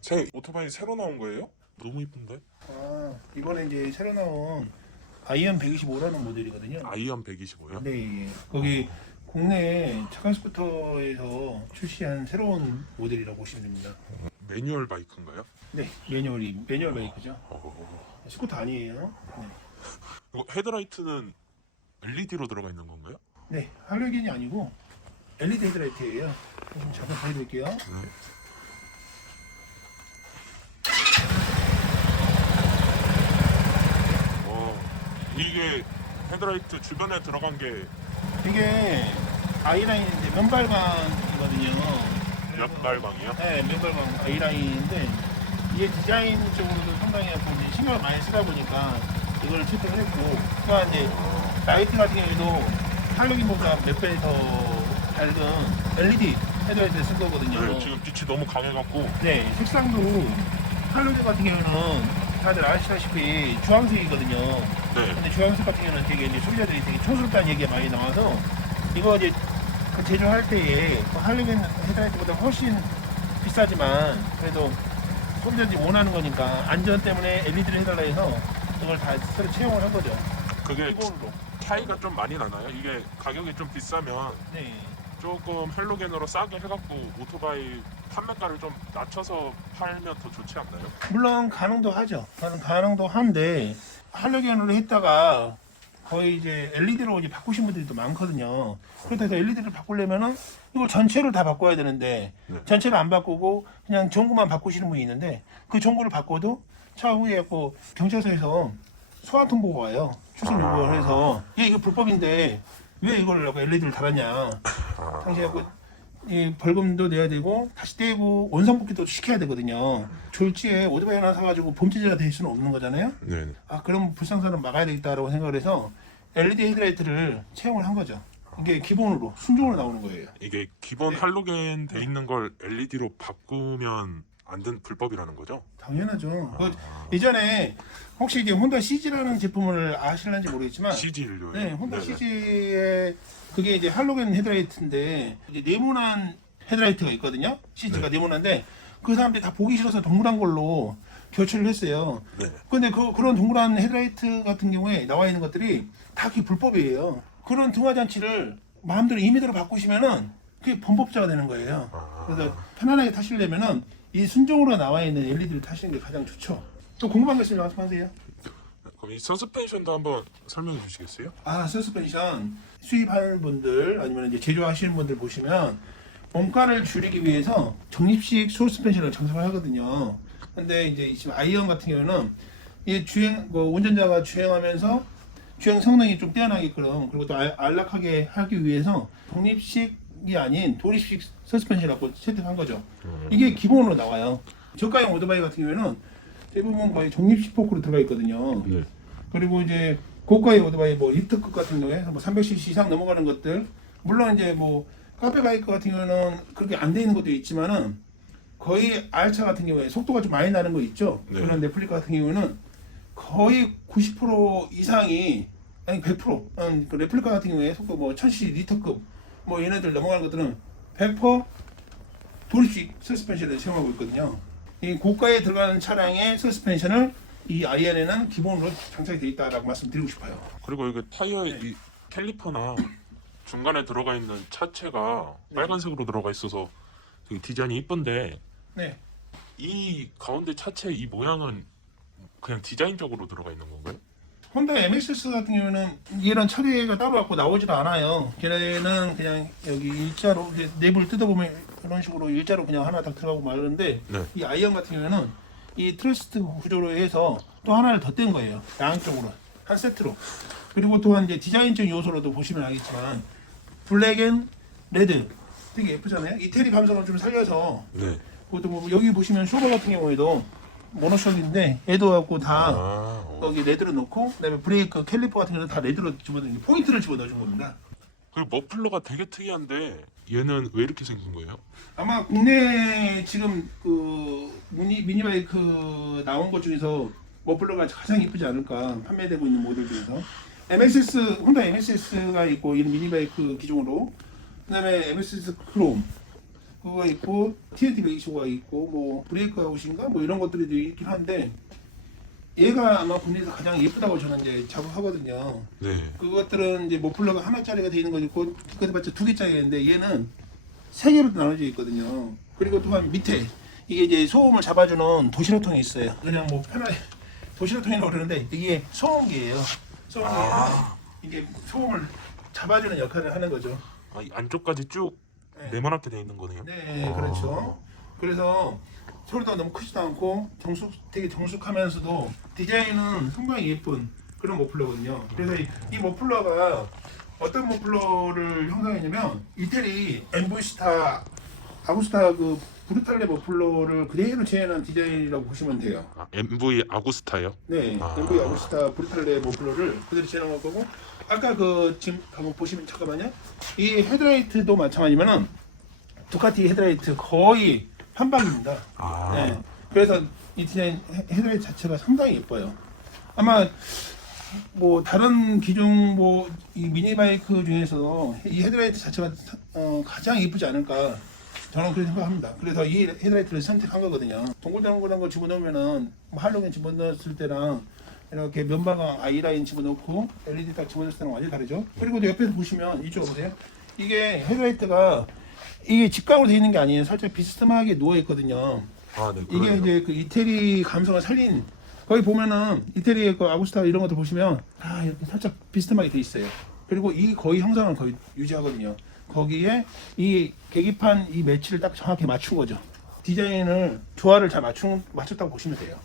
새 오토바이 새로 나온 거예요? 너무 이쁜데? 이번에 이제 새로 나온 아이언 125라는 모델이거든요. 아이언 125요? 네, 거기 국내 차량 스쿠터에서 출시한 새로운 모델이라고 보시면 됩니다. 매뉴얼 바이크인가요? 네, 매뉴얼 바이크죠. 스쿠터 아니에요. 네, 이거 헤드라이트는 LED로 들어가 있는 건가요? 네, 할로겐이 아니고 LED 헤드라이트예요. 좀 잠깐 보여드릴게요. 이게 헤드라이트 주변에 들어간 게 이게 아이라인인데 면발광이거든요. 옆발방이요? 네, 면발광 아이라인인데 이게 디자인적으로도 상당히 이제 신경을 많이 쓰다 보니까 이걸 채택을 했고, 또한 이제 라이트 같은 경우에도 할로겐보다 몇 배 더 밝은 LED 헤드라이트를 쓴 거거든요. 네, 지금 빛이 너무 강해갖고. 네, 색상도 할로겐 같은 경우는 다들 아시다시피 주황색이거든요. 네. 근데 주황색 같은 경우는 되게 이제 소비자들이 되게 촌스럽다는 얘기가 많이 나와서 이거 이제 그 제조할 때에 그 할로겐 헤드라이트보다 훨씬 비싸지만 그래도 소비자들이 원하는 거니까 안전 때문에 LED를 해달라 해서 이걸 다 새로 채용을 한 거죠. 그게 기본으로. 차이가 좀 많이 나나요? 이게 가격이 좀 비싸면 네. 조금 할로겐으로 싸게 해갖고 오토바이 판매가를 좀 낮춰서 팔면 더 좋지 않나요? 물론 가능도 하죠. 가능도 한데 할로겐으로 했다가 거의 이제 LED로 이제 바꾸신 분들이 또 많거든요. 그렇다 해서 LED를 바꾸려면은 이걸 전체를 다 바꿔야 되는데 네. 전체를 안 바꾸고 그냥 전구만 바꾸시는 분이 있는데 그 전구를 바꿔도 차후에 뭐 경찰서에서 소환 통보가 와요. 추sul 요구를 해서 이거 불법인데 왜 이걸 LED를 달았냐. 당시에 이 벌금도 내야 되고 다시 떼고 원상복귀도 시켜야 되거든요. 졸지에 오토바이 하나 사가지고 범죄자가 될 수는 없는 거잖아요. 네. 그럼 불상사는 막아야 되겠다라고 생각을 해서 LED 헤드라이트를 채용을 한 거죠. 이게 기본으로 순정으로 나오는 거예요. 이게 기본 네. 할로겐 돼 있는 걸 LED로 바꾸면 안 된 불법이라는 거죠? 당연하죠. 예전에 혹시 이게 혼다 CG라는 제품을 아실는지 모르겠지만 CG1료요? 네, 혼다 CG의 그게 이제 할로겐 헤드라이트인데 이제 네모난 헤드라이트가 있거든요. CG가 네. 네모난데 그 사람들이 다 보기 싫어서 동그란 걸로 교체를 했어요. 네. 근데 그런 동그란 헤드라이트 같은 경우에 나와 있는 것들이 다 그게 불법이에요. 그런 등화 장치를 마음대로 임의대로 바꾸시면은 그게 범법자가 되는 거예요. 그래서 편안하게 타시려면은 이 순정으로 나와 있는 LED를 타시는 게 가장 좋죠. 또 궁금한 거 있으면 말씀하세요. 그럼 이 서스펜션도 한번 설명해 주시겠어요? 서스펜션 수입하는 분들 아니면 이제 제조하시는 분들 보시면 원가를 줄이기 위해서 적립식 서스펜션을 장착을 하거든요. 근데 이제 지금 아이언 같은 경우는 이 운전자가 주행하면서 주행 성능이 좀 뛰어나게끔 그리고 또 안락하게 하기 위해서 독립식이 아닌 도립식 서스펜션이라고 채택한 거죠. 이게 기본으로 나와요. 저가형 오토바이 같은 경우에는 대부분 거의 독립식 포크로 들어가 있거든요. 네. 그리고 이제 고가의 오토바이 뭐 리프트급 같은 경우에 뭐 300cc 이상 넘어가는 것들, 물론 이제 뭐 카페 바이크 같은 경우는 그렇게 안 돼 있는 것도 있지만은 거의 R차 같은 경우에 속도가 좀 많이 나는 거 있죠. 네. 그런 레플리카 같은 경우는 거의 90% 이상이 아니 100%, 그 레플리카 같은 경우에 속도 뭐 1000cc 리터급 뭐 얘네들 넘어가는 것들은 100% 도립식 서스펜션을 사용하고 있거든요. 이 고가에 들어가는 차량의 서스펜션을 이 아이언에는 기본으로 장착이 되어 있다라고 말씀드리고 싶어요. 그리고 이게 타이어 이 캘리퍼나 중간에 들어가 있는 차체가 빨간색으로 들어가 있어서 되게 디자인이 이쁜데 네. 이 가운데 차체 이 모양은 그냥 디자인적으로 들어가 있는 건가요? 혼다 MXS 같은 경우는 이런 처리가 따로 갖고 나오지도 않아요. 걔네는 그냥 여기 일자로 내부를 뜯어보면 이런 식으로 일자로 그냥 하나 딱 들어가고 말는데 네. 이 아이언 같은 경우는 이 트러스트 구조로 해서 또 하나를 더 뗀 거예요. 양쪽으로 한 세트로. 그리고 또한 이제 디자인적 요소로도 보시면 알겠지만 블랙 앤 레드 되게 예쁘잖아요. 이태리 감성을 좀 살려서 네. 그것도 뭐 여기 보시면 쇼버 같은 경우에도 모노션인데 얘도 갖고 다 여기 레드로 넣고 그다음에 브레이크 캘리퍼 같은 경우는 다 레드로 집어넣는 포인트를 집어넣어준 겁니다. 그리고 머플러가 되게 특이한데 얘는 왜 이렇게 생긴 거예요? 아마 국내 지금 그 미니바이크 나온 것 중에서 머플러가 가장 이쁘지 않을까, 판매되고 있는 모델 중에서 혼다 MSS가 있고 이런 미니바이크 기종으로, 그다음에 MSS 크롬, 그거 있고 TNT 125가 있고 뭐 브레이크 아웃인가 뭐 이런 것들이 있긴 한데 얘가 아마 국내에서 가장 예쁘다고 저는 이제 작업하거든요. 네. 그것들은 이제 머플러가 하나짜리가 돼 있는 거 있고 그것봤자 2개짜리인데 얘는 3개로 나눠져 있거든요. 그리고 또한 밑에 이게 이제 소음을 잡아주는 도시락통이 있어요. 그냥 뭐 편하게 도시락통이라고 그러는데 이게 소음기예요. 소음기에서 이게 소음을 잡아주는 역할을 하는 거죠. 아, 이 안쪽까지 쭉 네. 네모나게 돼 있는 거네요. 네, 그렇죠. 그래서 소리도 너무 크지도 않고 되게 정숙하면서도 디자인은 상당히 예쁜 그런 머플러거든요. 그래서 이 머플러가 어떤 머플러를 형성했냐면 이태리 MV스타 아구스타 그 브루탈레 머플러를 그대로 재현한 디자인이라고 보시면 돼요. 아, MV 아구스타요? 네, MV 아구스타 브루탈레 머플러를 그대로 재현한 거고 아까 그 지금 한번 보시면 잠깐만요. 이 헤드라이트도 마찬가지면은 두카티 헤드라이트 거의 판박입니다. 아. 네. 그래서 이 디자인 헤드라이트 자체가 상당히 예뻐요. 아마 뭐 다른 기종 뭐 이 미니바이크 중에서도 이 헤드라이트 자체가 가장 예쁘지 않을까 저는 그렇게 생각합니다. 그래서 이 헤드라이트를 선택한 거거든요. 동글동글한 거 집어넣으면은 뭐 할로겐 집어넣었을 때랑 이렇게 면방광 아이라인 집어넣고 LED 딱 집어넣을 때랑 완전히 다르죠. 그리고 또 옆에서 보시면 이쪽으로 보세요. 이게 헤드라이트가 이게 직각으로 되어 있는 게 아니에요. 살짝 비스듬하게 누워 있거든요. 아, 네. 이게 그러네요. 이제 그 이태리 감성을 살린 거기 보면은 이태리의 그 아구스타 이런 것들 보시면 다 이렇게 살짝 비스듬하게 돼 있어요. 그리고 이 거의 형상을 거의 유지하거든요. 거기에 이 계기판 이 매치를 딱 정확히 맞춘 거죠. 디자인을 조화를 잘 맞췄다고 보시면 돼요.